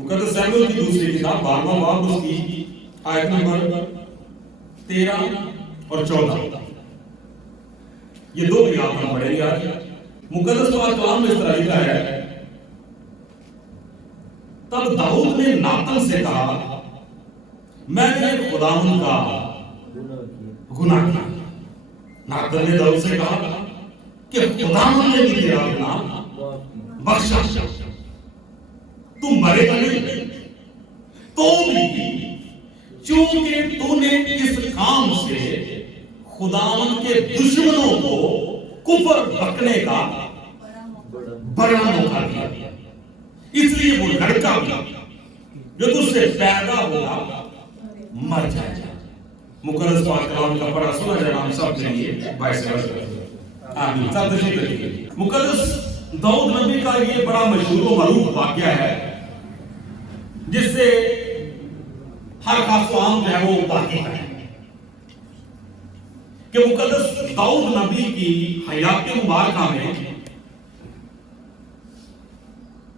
मुकद्दस Samuel की दूसरी किताब 12वां बाब उसकी आयत नंबर 13 और 14, ये दो भी आप पढ़ेंगे आज। मुकद्दस कलाम में इस तरह लिखा है, तब दाऊद ने नातन से कहा, मैंने खुदावंद का गुनाह किया। नातन ने दाऊद से कहा कि खुदावंद ने भी तेरा गुनाह बख्शा, तू मरेगा नहीं। तो भी चूंकि तूने इस काम से खुदावंद के दुश्मनों को कुफर बकने का बड़ा मौका दिया, इसलिए वो लड़का भी जो तुझसे पैदा होगा मर जाएगा। मुकद्दस कलाम का पढ़ा सुना जाए हम सब के लिए। आमीन। सब तशरीफ रखिए। मुकद्दस दाऊद नबी का ये बड़ा मशहूर व मरूफ वाकया है जिससे हर खासवाम जो है वो वाकिफ है कि मुकद्दस दाऊद नबी की हयात मुबारका में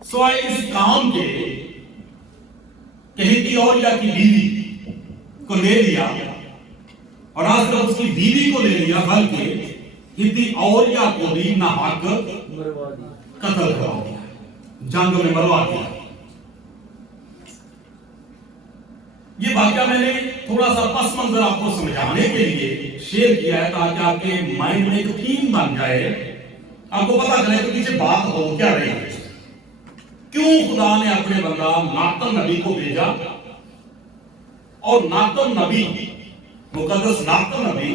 स्वाय इस काम के हित्ती औरिया की बीवी को ले लिया, और आज तक उसकी बीवी को ले लिया, बल्कि हित्ती औरिया को भी नाहक कत्ल करवा दिया, जंग में मरवा दिया। ये वाकया मैंने थोड़ा सा पस मंजर आपको समझाने के लिए शेयर किया है ताकि आपके माइंड में एक थीम बन जाए, आपको पता चले कि पीछे बात हो क्या रही है, क्यों खुदा ने अपने बंदा नातन नबी को भेजा। और नातन नबी, मुकद्दस नातन नबी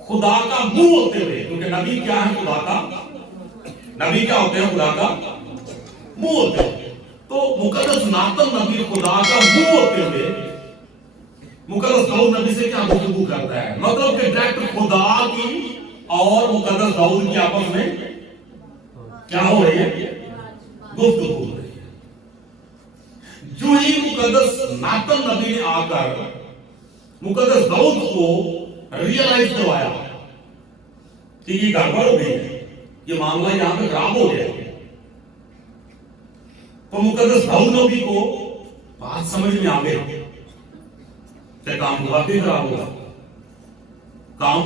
खुदा का मुंह होते हुए, क्योंकि नबी क्या है खुदा का, नबी क्या होते हैं खुदा का मुंह होते हैं, तो मुकद्दस नातन नबी खुदा का मुंह होते हुए मुकद्दस दाऊद नबी से क्या गुफ्तगू करता है, मतलब कि डायरेक्ट खुदा की और मुकद्दस दाऊद की आपस में क्या हो रही है, गुफ्तगू हो रही है। जो ही मुकद्दस नातन नबी ने आकर मुकद्दस दाऊद को रियलाइज करवाया कि ये गड़बड़ हो गई है, ये मामला यहां पे खराब हो गया, तो मुकद्दस दाऊद नबी को बात समझ में आ गई, काम तो वाकई खराब हुआ, काम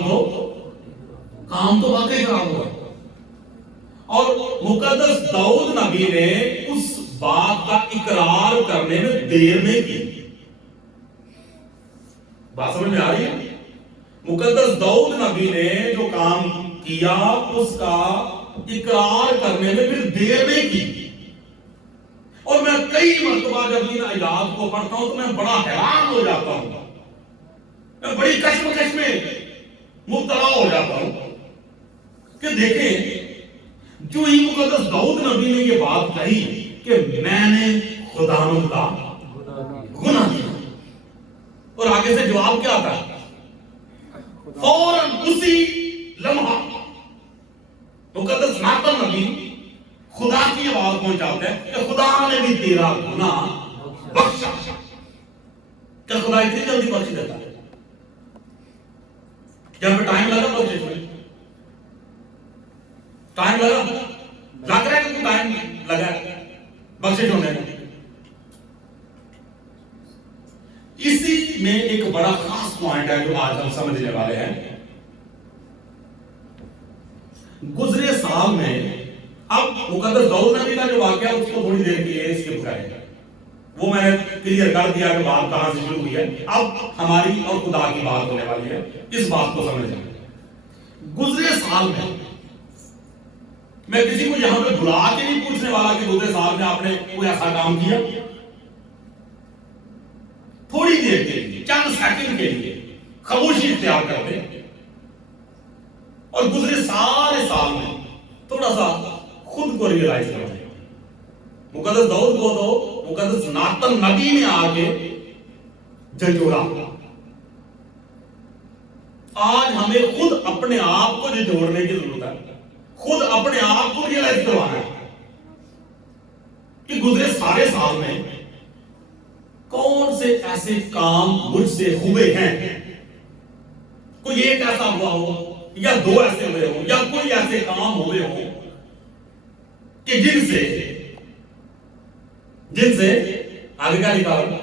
तो वाकई खराब हुआ। और मुकद्दस दाऊद नबी ने उस बात का इकरार करने में देर नहीं की। बात समझ में आ रही है? मुकद्दस दाऊद नबी ने जो काम किया उसका इकरार करने में फिर देर नहीं की। और मैं कई मरतबा जब इन आयात को पढ़ता हूं तो मैं बड़ा हैरान हो जाता हूं, मैं बड़ी कश्मकश में मुब्तला हो जाता हूं कि देखें, जो ही मुकद्दस दाऊद नबी ने ये बात कही कि मैंने खुदावंद का गुनाह किया, और आगे से जवाब क्या आता है, फौरन उसी लम्हा मुकद्दस नातन नबी खुदा की आवाज पहुंचाते हैं कि खुदा ने भी तेरा गुनाह बख्शा। क्या खुदा इतनी जल्दी बख्श देता है? क्या हमें टाइम लगा बख्शिश में? टाइम लगा? लग रहा है कि टाइम लगा बख्शिश होने में? इसी में एक बड़ा खास पॉइंट है जो आज हम समझने वाले हैं। गुजरे साल में, अब मुकद्दस दाऊद नबी का जो वाकया उसको थोड़ी देर के लिए स्किप करेंगे, वो मैंने क्लियर कर दिया कि बात कहां से शुरू हुई है। अब हमारी और खुदा की बात होने वाली है, इस बात को समझें। गुजरे साल में मैं किसी को यहां पे बुला के नहीं पूछने वाला कि गुजरे साल में आपने कोई ऐसा काम किया। थोड़ी देर के लिए, चंद सेकंड के लिए खामोशी इख्तियार करते हैं और गुजरे सारे साल में थोड़ा सा खुद को रियलाइज करें। मुकद्दस दाऊद को तो मुकद्दस नातन नबी ने आके झंझोड़ा, आज हमें खुद अपने आप को झंझोड़ने की जरूरत है, खुद अपने आप को रियलाइज करवाना है कि गुजरे सारे साल में कौन से ऐसे काम मुझसे हुए हैं। कोई एक ऐसा हुआ हो या दो ऐसे हुए हो या कोई ऐसे काम हुए हो कि जिनसे आगे क्या लिखा हुआ?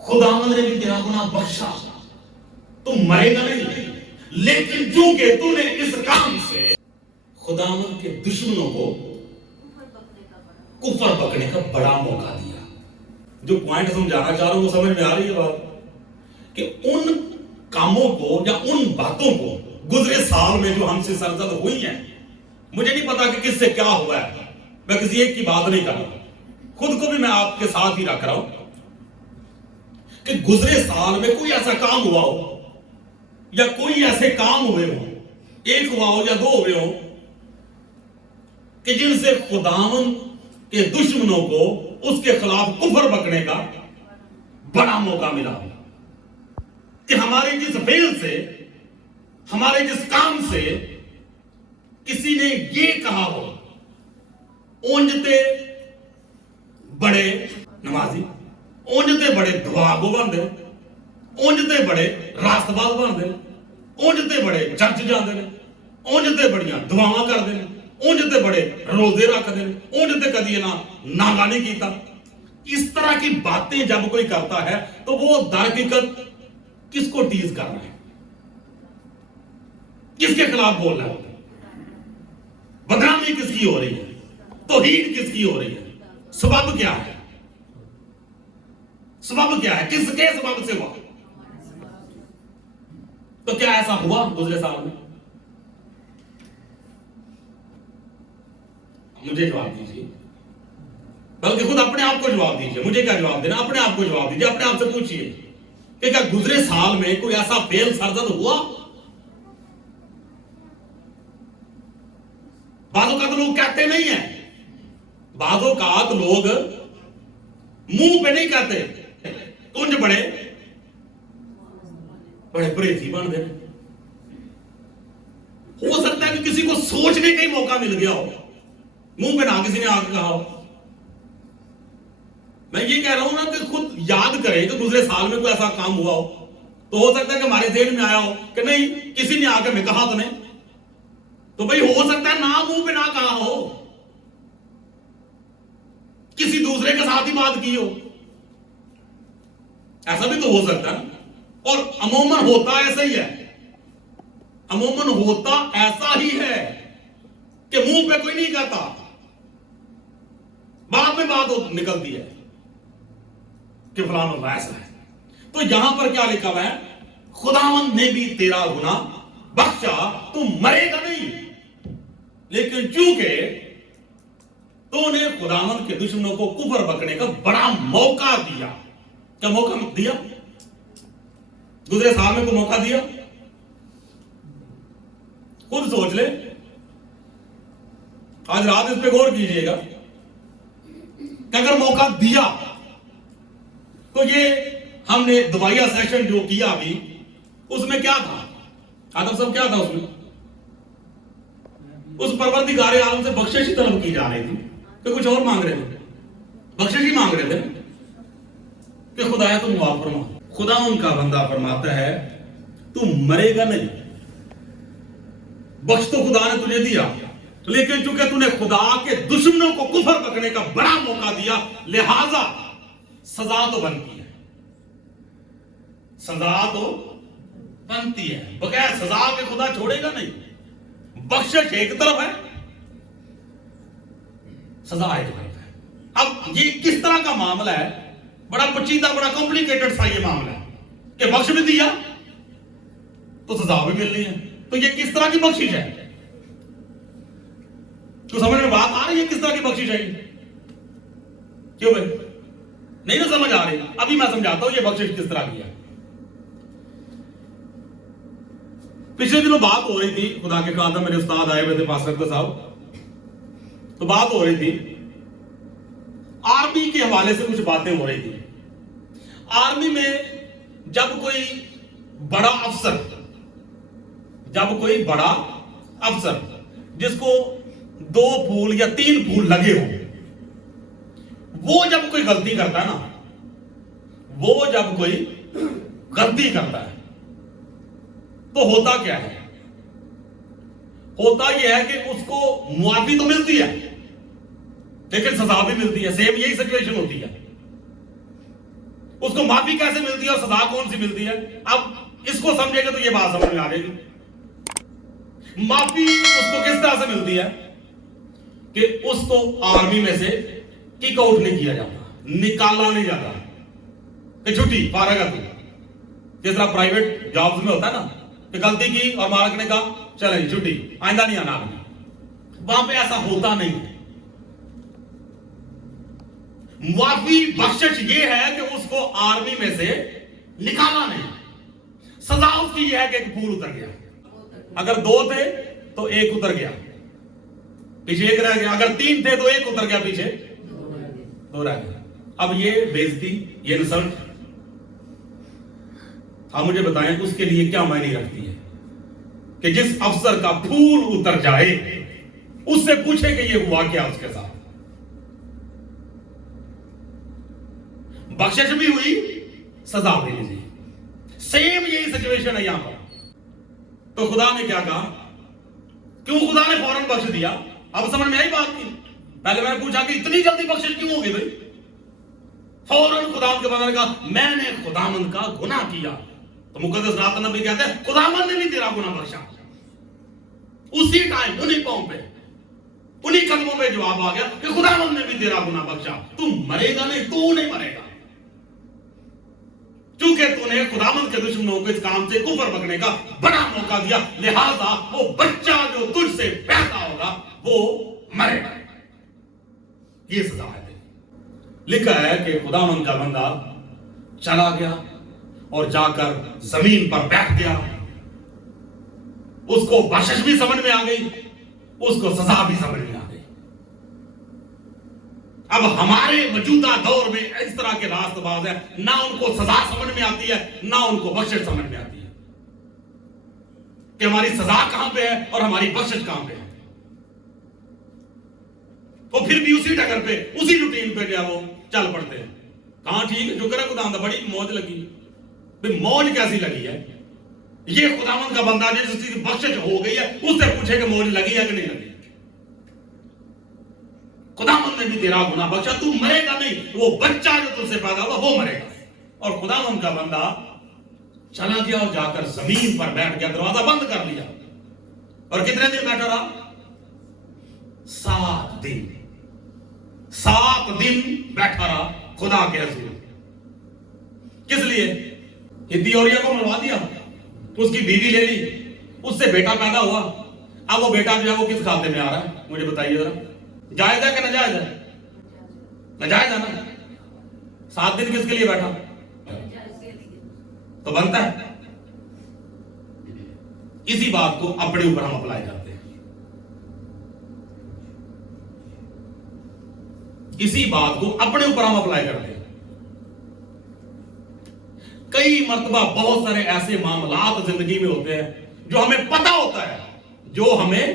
खुदावंद ने भी तेरा गुनाह बख्शा, तू मरेगा नहीं, लेकिन चूंकि तूने इस काम से खुदावंद के दुश्मनों को कुफर पकड़ने का बड़ा मौका दिया। जो पॉइंट समझाना चाह रहा हूं वो समझ में आ रही है बात? कि उन कामों को या उन बातों को गुजरे साल में जो हमसे सरजद हुई हैं, मुझे नहीं पता कि किससे क्या हुआ है, मैं किसी एक की बात नहीं कर रहा, खुद को भी मैं आपके साथ ही रख रहा हूं कि गुजरे साल में कोई ऐसा काम हुआ हो या कोई ऐसे काम हुए हो, एक हुआ हो या दो हुए हो, कि जिनसे खुदावन के दुश्मनों को उसके खिलाफ कुफर बकने का बड़ा मौका मिला हो। कि हमारे जिस फेल से, हमारे जिस काम से किसी ने ये कहा हो, ओंजते बड़े नमाजी, ओंजते बड़े दुआगो बन दे, ओंजते बड़े रास्तबाज बन दे, ओंजते बड़े चर्च जाते हैं, ओंजते बड़ियां दुआवां करते हैं, ओंजते बड़े रोजे रखते हैं, ओंजते कदी ना नागा नहीं कीता। इस तरह की बातें जब कोई करता है तो वो दरहकीकत किसको टीज कर रहा है, किसके खिलाफ बोल रहा है, बदनामी किसकी हो रही है, तौहीद किसकी हो रही है, सबब क्या है, सबब क्या है, किसके सबब से हुआ? तो क्या ऐसा हुआ गुजरे साल में? मुझे जवाब दीजिए, बल्कि खुद अपने आप को जवाब दीजिए। मुझे क्या जवाब देना, अपने आप को जवाब दीजिए, अपने आप से पूछिए कि क्या गुजरे साल में कोई ऐसा फेल सरजद हुआ? बाजों का तो लोग कहते नहीं है, बाजों का तो लोग मुंह पे नहीं कहते, कुंज बड़े बड़े प्रेसी बन गए। हो सकता है कि किसी को सोचने का ही मौका मिल गया हो, मुंह पे ना किसी ने आके कहा हो। मैं ये कह रहा हूं ना कि खुद याद करें कि गुजरे साल में कोई ऐसा काम हुआ हो, तो हो सकता है कि हमारे ज़हन में आया हो कि नहीं किसी ने आके मैं कहा तो नहीं, तो भाई हो सकता है ना मुंह पे ना कहा हो, किसी दूसरे के साथ ही बात की हो, ऐसा भी तो हो सकता है। और अमूमन होता ऐसा ही है, अमूमन होता ऐसा ही है कि मुंह पे कोई नहीं कहता, बाद में बात निकलती है कि फलाना ऐसा है। तो यहां पर क्या लिखा हुआ है? खुदावंद ने भी तेरा गुनाह बख्शा, तू मरेगा नहीं, लेकिन चूंकि तूने खुदावंद के दुश्मनों को कुफर बकने का बड़ा मौका दिया। क्या मौका दिया? गुजरे साल में को मौका दिया? खुद सोच ले, आज रात इस पे गौर कीजिएगा कि अगर मौका दिया तो ये हमने दुबाइया सेशन जो किया अभी, उसमें क्या था? आदम सब क्या था उसमें? उस परवरदिगार आलम से बख्शिश ही तलब की जा रही थी कि कुछ और मांग रहे थे, बख्शिश ही मांग रहे थे कि खुदाया तुम माफ फरमा। खुदा उनका बंदा फरमाता है तू मरेगा नहीं, बख्श तो खुदा ने तुझे दिया, लेकिन चूंकि तूने खुदा के दुश्मनों को कुफर बकने का बड़ा मौका दिया, लिहाजा सजा तो बनती है, सजा तो बनती है। बगैर सजा के खुदा छोड़ेगा नहीं। बख्शिश एक तरफ है, सजा एक तरफ है। अब ये किस तरह का मामला है? बड़ा पेचीदा, बड़ा कॉम्प्लिकेटेड सा ये मामला है कि बख्श भी दिया तो सजा भी मिलनी है। तो ये किस तरह की बख्शिश है? तो समझ में बात आ रही है किस तरह की बख्शिश है? क्यों भाई नहीं ना समझ आ रही? अभी मैं समझाता हूं ये बख्शिश किस तरह की है। पिछले दिनों बात हो रही थी, खुदा के खादम मेरे उस्ताद आए हुए थे पास्टर साहब, तो बात हो रही थी आर्मी के हवाले से, कुछ बातें हो रही थी। आर्मी में जब कोई बड़ा अफसर, जब कोई बड़ा अफसर जिसको 2 फूल या 3 फूल लगे हो, वो जब कोई गलती करता है ना, वो जब कोई गलती करता है तो होता क्या है? होता यह है कि उसको मुआफी तो मिलती है लेकिन सजा भी मिलती है। सेम यही सिचुएशन होती है। उसको माफी कैसे मिलती है और सजा कौन सी मिलती है? अब इसको समझेंगे तो ये बात समझ में आ जाएगी। माफी उसको किस तरह से मिलती है कि उसको आर्मी में से किक आउट नहीं किया जाता, निकाला नहीं जाता कि छुट्टी फारगा तू। जिस तरह प्राइवेट जॉब्स में होता है ना कि गलती की और मालिक ने कहा चले छुट्टी, आइंदा नहीं आना आपने, वहां पे ऐसा होता नहीं है। माफी बख्शिश ये है कि उसको आर्मी में से निकाला नहीं। सजा उसकी ये है कि एक फूल उतर गया। अगर 2 थे तो 1 उतर गया, पीछे 1 रह गया। अगर 3 थे तो 1 उतर गया, पीछे 2 रह गया। अब ये बेइज्जती, ये इंसल्ट, आप मुझे बताएं उसके लिए क्या मायने रखती है कि जिस अफसर का फूल उतर जाए उससे पूछे कि ये हुआ क्या उसके साथ। बख्शिश भी हुई, सजा भी मिली। सेम यही सिचुएशन है यहां पर। तो खुदा ने क्या कहा? क्यों खुदा ने फौरन बख्श दिया? अब समझ में आई बात की। पहले मैंने पूछा कि इतनी जल्दी बख्शिश क्यों होगी भाई? फौरन खुदावंद के बंदे ने कहा मैंने खुदावंद का गुनाह किया। तो मुकद्दस नातन नबी कहते हैं खुदावंद ने भी तेरा गुनाह बख्शा। उसी टाइम उन्हीं पांव पे, उन्हीं कदमों में जवाब आ गया कि खुदावंद ने भी तेरा गुनाह बख्शा। तू मरेगा नहीं, तू नहीं मरेगा, क्योंकि तूने खुदावंद के दुश्मनों को इस काम से कुफर बकने का बड़ा मौका दिया, लिहाजा वो बच्चा जो तुझसे पैदा होगा वो मरेगा। ये सजा है। लिखा है कि खुदावंद का बंदा चला गया और जाकर जमीन पर बैठ गया। उसको बख्शिश भी समझ में आ गई, उसको सजा भी समझ में आ गई। अब हमारे मौजूदा दौर में इस तरह के रास्तबाज है, ना उनको सजा समझ में आती है ना उनको बख्शिश समझ में आती है कि हमारी सजा कहां पे है और हमारी बख्शिश कहां पे है। तो फिर भी उसी टक्कर पे, उसी रूटीन पे जो वो चल पड़ते हैं। कहां ठीक है, शुक्र है खुदावंद, बड़ी मौज लगी। भाई मौज कैसी लगी है? ये खुदावंद का बंदा जिसकी बख्शिश हो गई है उससे पूछे कि मौज लगी है कि नहीं लगी। खुदावंद ने भी तेरा गुनाह बख्शा, तू मरेगा नहीं, वो बच्चा जो तुझसे पैदा हुआ वो मरेगा। और खुदावंद का बंदा चला गया और जाकर जमीन पर बैठ गया, दरवाजा बंद कर लिया। और कितने दिन बैठा रहा? 7 दिन। 7 दिन बैठा रहा खुदा के हजूर। किस लिए? हिद्दियोरिया को मरवा दिया, उसकी बीवी ले ली, उससे बेटा पैदा हुआ। अब वो बेटा जो है वो किस खाते में आ रहा है मुझे बताइए जरा। जायज है कि नाजायज है? नाजायज है ना। 7 दिन किसके लिए बैठा? तो बनता है। इसी बात को अपने ऊपर हम अप्लाई करते हैं। इसी बात को अपने ऊपर हम अप्लाई करते हैं। कई मर्तबा बहुत सारे ऐसे मामलात जिंदगी में होते हैं जो हमें पता होता है, जो हमें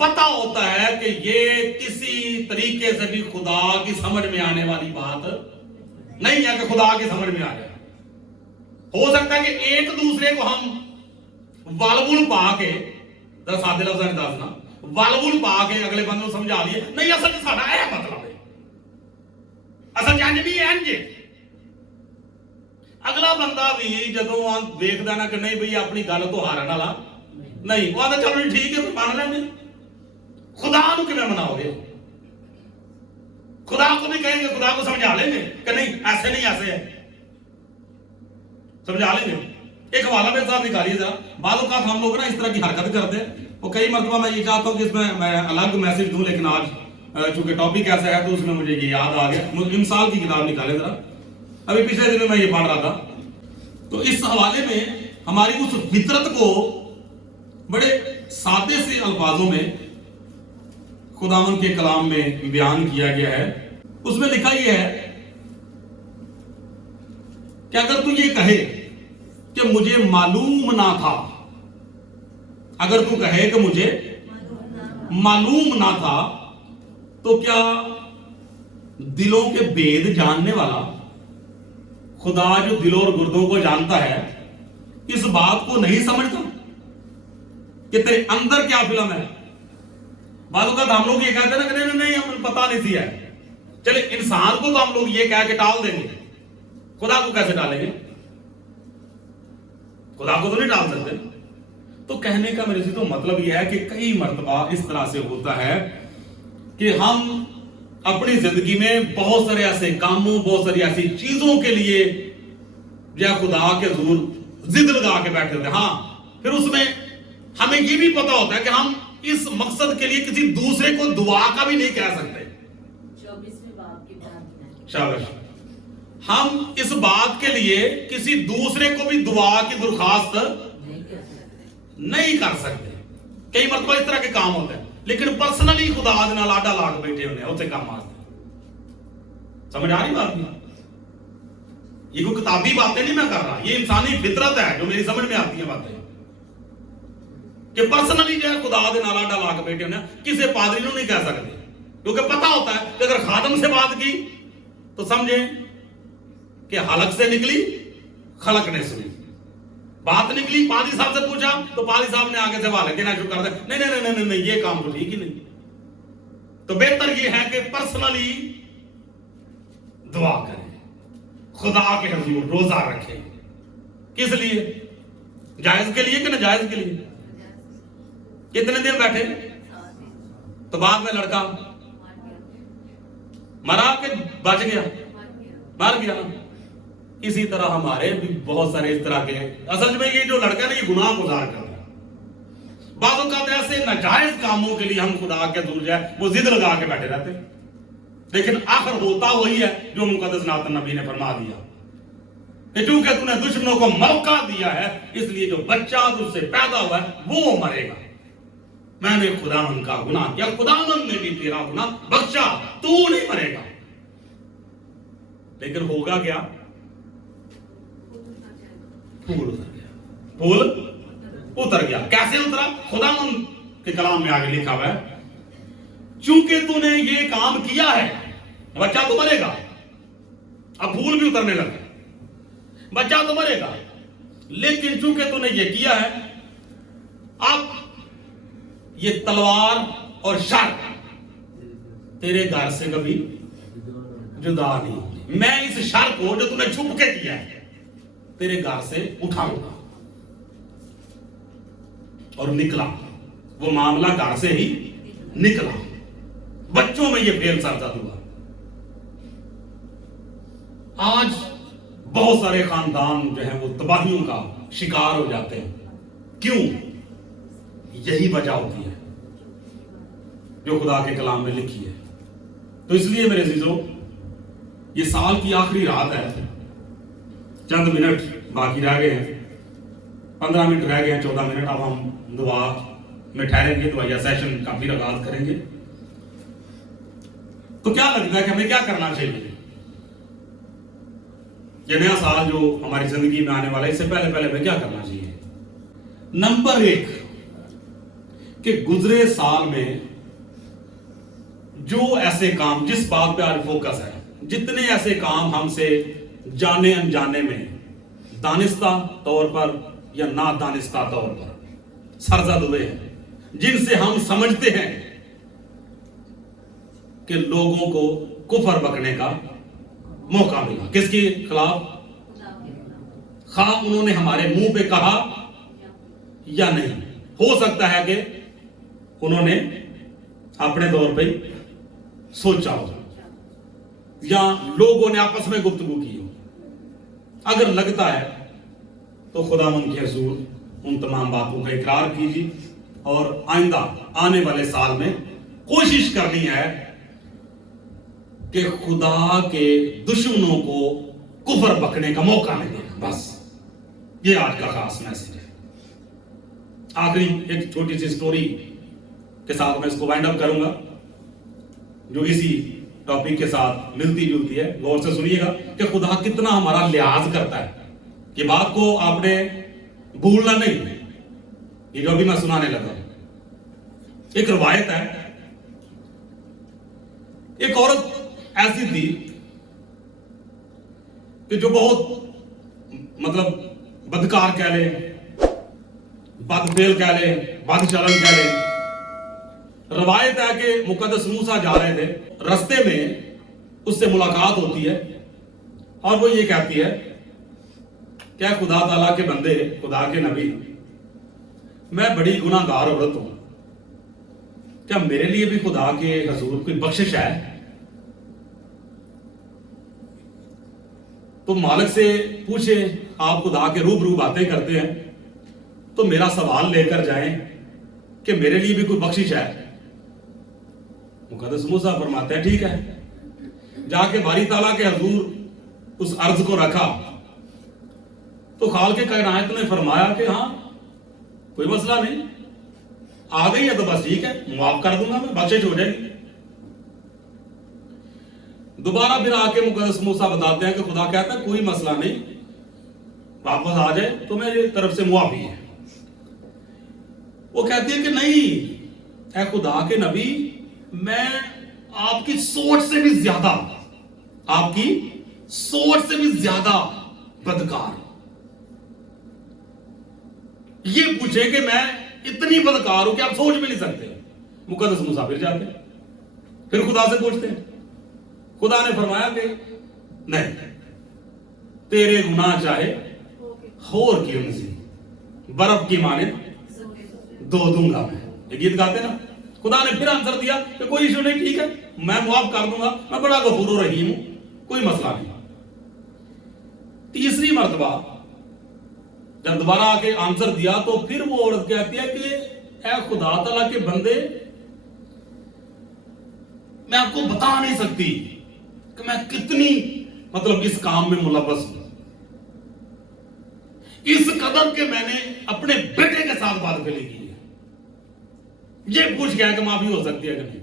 पता होता है कि ये किसी तरीके से भी खुदा की समझ में आने वाली बात नहीं है कि खुदा की समझ में आ जाए। हो सकता है कि एक दूसरे को हम वालवुल पा के, जरा सादे लफ्ज़ में दसना, वालवुल पा के अगले बंदे को समझा लिए नहीं असल में साडा यह मतलब है, असल जान भी है। अगला बंदा भी जदों देखदा ना कि नहीं भई अपनी गल तो हारन वाला नहीं, वो आदा चलो ठीक है मान लेंगे। खुदा को किवें मनाओगे? खुदा को भी कहेंगे, खुदा को समझा लेंगे कि नहीं ऐसे नहीं ऐसे है, समझा लेंगे। एक हवाला मेरे साथ निकालिए जरा। बाद औक़ात हम लोग ना इस तरह की हरकत करते हैं, और कई मरतबा मैं ये चाहता हूँ कि इसमें मैं अलग मैसेज दूं, लेकिन आज चूंकि टॉपिक ऐसा है तो उसमें मुझे ये याद आ गया। इमसाल की किताब निकाले जरा, अभी पिछले दिन में ये पढ़ रहा था। तो इस हवाले में हमारी उस फितरत को बड़े सादे से अल्फाजों में खुदावंद के कलाम में बयान किया गया है। उसमें लिखा यह है कि अगर तू ये कहे कि मुझे मालूम ना था, अगर तू कहे कि मुझे मालूम ना था, तो क्या दिलों के भेद जानने वाला खुदा जो दिलों और गुर्दों को जानता है इस बात को नहीं समझता कि तेरे अंदर क्या फिल्म है? बातों का हम लोग ये कहते हैं ना कि नहीं नहीं हमें पता नहीं थी है। चले इंसान को तो हम लोग ये कह के टाल देंगे, खुदा को कैसे टालेंगे? खुदा को तो नहीं टाल सकते। तो कहने का मेरे से तो मतलब यह है कि कई मर्तबा इस तरह से होता है कि हम अपनी जिंदगी में बहुत सारे ऐसे कामों, बहुत सारी ऐसी चीजों के लिए या खुदा के हुजूर जिद लगा के बैठे होते हैं। हाँ, फिर उसमें हमें ये भी पता होता है कि हम इस मकसद के लिए किसी दूसरे को दुआ का भी नहीं कह सकते। 24वें बाब की प्रार्थना। शाबाश। हम इस बात के लिए किसी दूसरे को भी दुआ की दरखास्त नहीं कर सकते। कई मरतबा इस तरह के काम होते हैं, लेकिन पर्सनली खुदा दे नाल आडा लाग बैठे होने उसे काम आते। समझ आ रही बात नहीं? ये कोई किताबी बातें नहीं मैं कर रहा, ये इंसानी फितरत है जो मेरी समझ में आती है बातें कि पर्सनली जो है खुदा दे नाल आडा लाग बैठे होने। किसी पादरी को नहीं कह सकते, क्योंकि पता होता है कि अगर खादम से बात की तो समझे कि हलक से निकली खलक ने सुनी। बात निकली, पादी साहब से पूछा तो पादी साहब ने आगे से वाले देना शुरू कर दिया, नहीं नहीं नहीं नहीं ये काम तो ठीक ही नहीं। तो बेहतर ये है कि पर्सनली दुआ करें, खुदा के हुजूर रोजा रखें। किस लिए? जायज के लिए कि नाजायज के लिए? कितने दिन बैठे? तो बाद में लड़का मरा के बच गया, मर गया। इसी तरह हमारे भी बहुत सारे इस तरह के, असल में ये जो लड़का है ना, ये गुनाह गुजार कर रहा है। बातों का ऐसे नाजायज कामों के लिए हम खुदा के दूर जाए वो जिद लगा के बैठे रहते, लेकिन आखिर होता वही है जो मुकद्दस नातन नबी ने फरमा दिया कि क्योंकि तूने दुश्मनों को मौका दिया है, इसलिए जो बच्चा तुझसे पैदा हुआ है वो मरेगा। मैंने खुदावंद का गुनाह किया, खुदावंद ने भी तेरा गुनाह बख्शा, तू नहीं मरेगा। लेकिन होगा क्या? फूल उतर गया, फूल उतर गया। कैसे उतरा? खुदावंद के कलाम में आगे लिखा हुआ है, चूंकि तूने ये काम किया है बच्चा तो मरेगा। अब फूल भी उतरने लगा, बच्चा तो मरेगा, लेकिन चूंकि तूने ये किया है, अब ये तलवार और शर तेरे घर से कभी जुदा नहीं होगी। मैं इस शर को जो तूने छुप के किया है तेरे घर से उठाऊंगा। और निकला वो मामला, घर से ही निकला। बच्चों में ये फेल सरजद हुआ। आज बहुत सारे खानदान जो है वो तबाहियों का शिकार हो जाते हैं। क्यों? यही वजह होती है जो खुदा के कलाम में लिखी है। तो इसलिए मेरे अजीजों, ये साल की आखिरी रात है, चंद मिनट बाकी रह गए हैं, 15 मिनट रह गए हैं, 14 मिनट। अब हम दुआ में ठहरेंगे, दुआया सेशन का फिर आगाज करेंगे। तो क्या लगता है कि हमें क्या करना चाहिए? ये नया साल जो हमारी जिंदगी में आने वाला है, इससे पहले पहले हमें क्या करना चाहिए? नंबर 1 कि गुजरे साल में जो ऐसे काम, जिस बात पे आज फोकस है, जितने ऐसे काम हमसे जाने अनजाने में, दानिस्ता तौर पर या ना दानिस्ता तौर पर सरजद हुए हैं, जिनसे हम समझते हैं कि लोगों को कुफर बकने का मौका मिला। किसके खिलाफ? खा उन्होंने हमारे मुंह पे कहा या नहीं। हो सकता है कि उन्होंने अपने तौर पे सोचा हो या लोगों ने आपस में गुफ्तगू की हो। अगर लगता है तो खुदावंद के हुजूर उन तमाम बातों का इकरार कीजिए और आइंदा आने वाले साल में कोशिश करनी है कि खुदा के दुश्मनों को कुफर बकने का मौका मिले। बस ये आज का खास मैसेज है। आखिरी एक छोटी सी स्टोरी के साथ मैं इसको वाइंड अप करूंगा, जो इसी टॉपिक के साथ मिलती जुलती है। गौर से सुनिएगा कि खुदा कितना हमारा लिहाज करता है। ये बात को आपने भूलना नहीं। ये जो अभी मैं सुनाने लगा, एक रवायत है, एक औरत ऐसी थी कि जो बहुत मतलब बदकार कह ले, बदफेल कह ले, बदचलन कह ले, रवायत है कि मुकद्दस मूसा जा रहे थे, रास्ते में उससे मुलाकात होती है और वो ये कहती है, क्या खुदा ताला के बंदे, खुदा के नबी, मैं बड़ी गुनाहगार औरत हूं, क्या मेरे लिए भी खुदा के हजूर कोई बख्शिश है? तो मालिक से पूछे, आप खुदा के रूबरू बातें करते हैं तो मेरा सवाल लेकर जाएं कि मेरे लिए भी कोई बख्शिश है। मुकद्दस मूसा फरमाते हैं ठीक है। जाके बारी ताला के हजूर उस अर्ज को रखा तो खाल के कायनात ने फरमाया कि हाँ कोई मसला नहीं, आ गई है तो बस ठीक है, माफ कर दूंगा मैं, बख्शिश हो जाएगी। दोबारा फिर आके मुकद्दस मूसा बताते हैं कि खुदा कहता है कोई मसला नहीं, वापस आ जाए तो मेरी तरफ से मुआफी है। वो कहती है कि नहीं ऐ खुदा के नबी, मैं आपकी सोच से भी ज्यादा, आपकी सोच से भी ज्यादा बदकार। ये पूछे कि मैं इतनी बदकार हूं कि आप सोच भी नहीं सकते। मुकद्दस मूसा फिर जाते हैं, फिर खुदा से पूछते हैं। खुदा ने फरमाया कि नहीं, तेरे गुनाह चाहे होर की उनसी बर्फ की माने दो दूंगा मैं। ये गीत गाते ना। खुदा ने फिर आंसर दिया कि कोई इशू नहीं, ठीक है, मैं मुआफ कर दूंगा, मैं बड़ा गफूर रहीम हूं, कोई मसला नहीं। तीसरी मर्तबा जब दोबारा आके आंसर दिया तो फिर वो औरत कहती है कि ऐ खुदा ताला के बंदे, मैं आपको बता नहीं सकती कि मैं कितनी मतलब इस काम में मुलव्वस हूं, इस कदर के मैंने अपने बेटे के साथ बात फैली की है। ये पूछ गया कि माफी हो सकती है कि नहीं।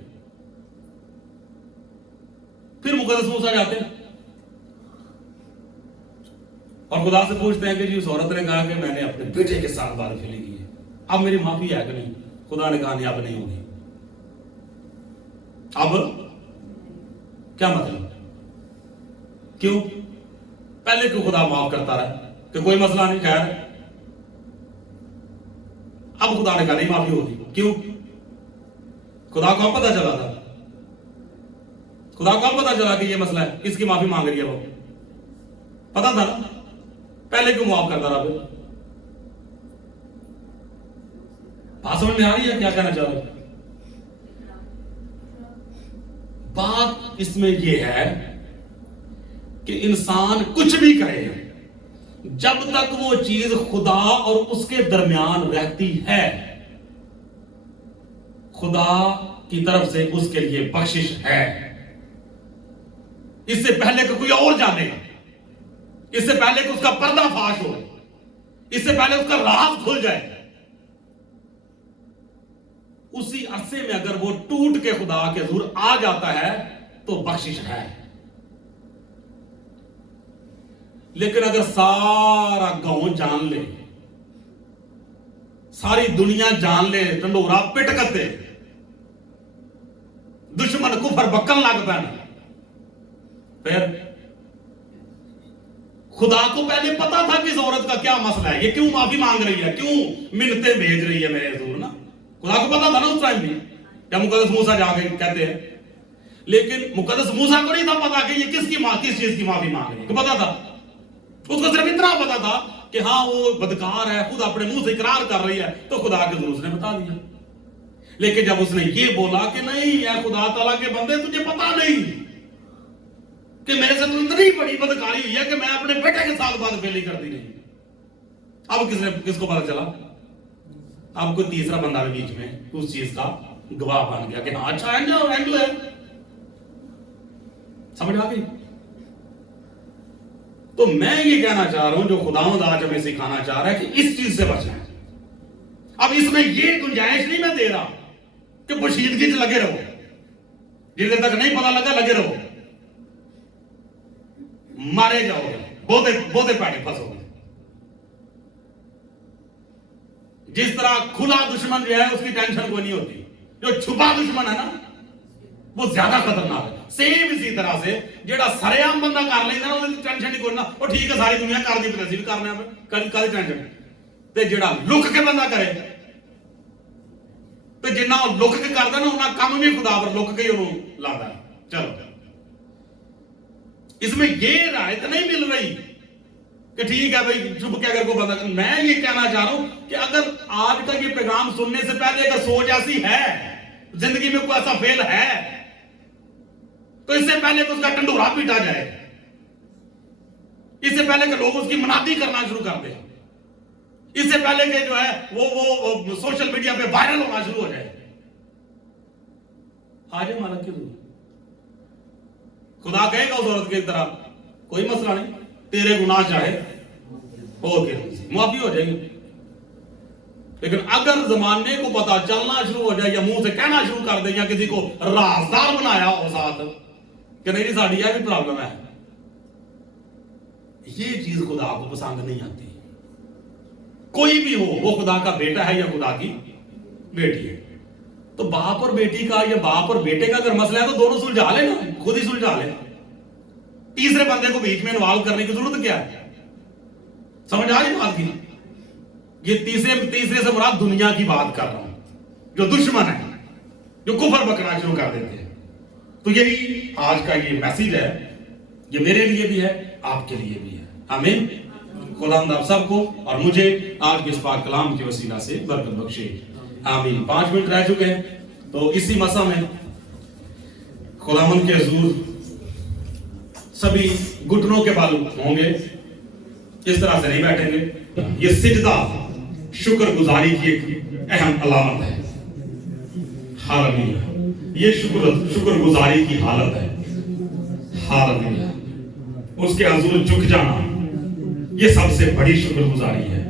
फिर मुकद्दस मूसा जाते हैं और खुदा से पूछते हैं कि जी उस औरत ने कहा कि मैंने अपने बेटे के साथ बात फैली की है, अब मेरी माफी है कि नहीं? खुदा ने कहा नहीं, अब नहीं होगी। अब क्या मतलब? क्यों? पहले क्यों खुदा माफ करता रहा कि कोई मसला नहीं, खैर। अब खुदा ने कहा नहीं माफी होगी, क्यों? खुदा को पता चला था, खुदा को पता चला कि ये मसला है, किसकी माफी मांग रही है वो, पता था ना, पहले क्यों माफ करता रहा? फिर बात समझ में आ रही है क्या कहना चाह रहे? बात इसमें यह है कि इंसान कुछ भी करे, जब तक वो चीज खुदा और उसके दरमियान रहती है, खुदा की तरफ से उसके लिए बख्शिश है। इससे पहले कि कोई और जाने, इससे पहले कि उसका पर्दाफाश हो, इससे पहले उसका राज खुल जाए, उसी अरसे में अगर वो टूट के खुदा के हुजूर आ जाता है तो बख्शिश है। लेकिन अगर सारा गांव जान ले, सारी दुनिया जान ले, ढंडोरा पिटकते, दुश्मन कुफर बक्कन लग पैन, फिर खुदा को पहले पता था कि इस औरत का क्या मसला है, ये क्यों माफी मांग रही है, क्यों मिन्नते भेज रही है मेरे हुजूर ना। खुदा को पता था ना उस टाइम भी, जब मुकद्दस मूसा जाके कहते हैं। लेकिन मुकद्दस मूसा को नहीं था पता कि ये किस चीज की माफी मांग रही है। पता था उसको, सिर्फ इतना पता था कि हाँ वो बदकार है, खुद अपने मुंह से इकरार कर रही है, तो खुदा के हुजूर ने बता दिया। लेकिन जब उसने ये बोला कि नहीं यार खुदा ताला के बंदे, तुझे पता नहीं कि मेरे से तो इतनी बड़ी बदकारी हुई है कि मैं अपने बेटे के साथ बात फैली करती नहीं। अब किसको पता चला? अब कोई तीसरा बंदा भी बीच में उस चीज का गवाह बन गया कि हाँ अच्छा एंगल है। समझ आ गई? तो मैं ये कहना चाह रहा हूं, जो खुदावंद आज हमें सिखाना चाह रहा है कि इस चीज से बचना है। अब इसमें ये गुंजाइश नहीं मैं दे रहा कि पोशीदगी से लगे रहो, जिस तक नहीं पता लगा लगे रहो, मारे जाओगे, बोधे पैटे फंसोगे। जिस तरह खुला दुश्मन जो है उसकी टेंशन कोई नहीं होती, जो छुपा दुश्मन है ना वो ज्यादा खतरनाक है। सेम इसी तरह से जेड़ा सरेआम बंदा कर लेंदा ना उसकी टेंशन नहीं कोई ना, वो ठीक है सारी दुनिया कर दी तो भी करने कल टेंशन। ते जेड़ा लुक के बंदा करे ਤੇ ਜਿੰਨਾ ਉਹ ਲੁਕ ਕੇ ਕਰਦਾ ਨਾ ਉਹਨਾਂ ਕੰਮ ਵੀ खुदा पर लुक के ही ਉਹਨੂੰ ਲਾਦਾ। चलो इसमें ये रायत नहीं मिल रही कि ठीक है भाई चुप के अगर कोई बंदा, मैं ये कहना चाह रहा हूं कि अगर आज का ये पैगाम सुनने से पहले अगर सोच ऐसी है, जिंदगी में कोई ऐसा फेल है, तो इससे पहले कि उसका ढंढोरा पीटा जाए, इससे पहले कि लोग उसकी मनादी करना शुरू कर दें, इससे पहले कि जो है वो सोशल मीडिया पे वायरल होना शुरू हो जाए, आज हमारा क्यों? खुदा कहेगा उस औरत की तरह कोई मसला नहीं, तेरे गुनाह चाहे हो गया, माफी हो जाएगी। लेकिन अगर जमाने को पता चलना शुरू हो जाए या मुंह से कहना शुरू कर दे या किसी को राजदार बनाया हो साथ कि नहीं साड़ी यह भी प्रॉब्लम है, ये चीज खुदा को पसंद नहीं आती। कोई भी हो, वो खुदा का बेटा है या खुदा की बेटी है, तो बाप और बेटी का या बाप और बेटे का अगर मसला है तो दोनों सुलझा लेना, खुद ही सुलझा ले। तीसरे बंदे को बीच में इन्वॉल्व करने की जरूरत क्या है? समझ आ रही बात की? ये तीसरे से मुराद दुनिया की बात कर रहा हूं, जो दुश्मन है, जो कुफर बकना शुरू कर देते हैं। तो यही आज का ये मैसेज है, ये मेरे लिए भी है, आपके लिए भी है। आमीन। खुदावंद आप सबको और मुझे आज के इस पाक कलाम के वसीला से बरकत बख्शे। आमीन। 5 मिनट रह चुके हैं, तो इसी मसा में खुदावंद के हुजूर सभी घुटनों के बाल होंगे, इस तरह से नहीं बैठेंगे। ये सिजदा शुक्रगुजारी की एक अहम अलामत है। हालेलुया। ये शुक्रगुजारी की हालत है। हालेलुया। उसके हुजूर झुक जाना, ये सबसे बड़ी शुक्रगुजारी है।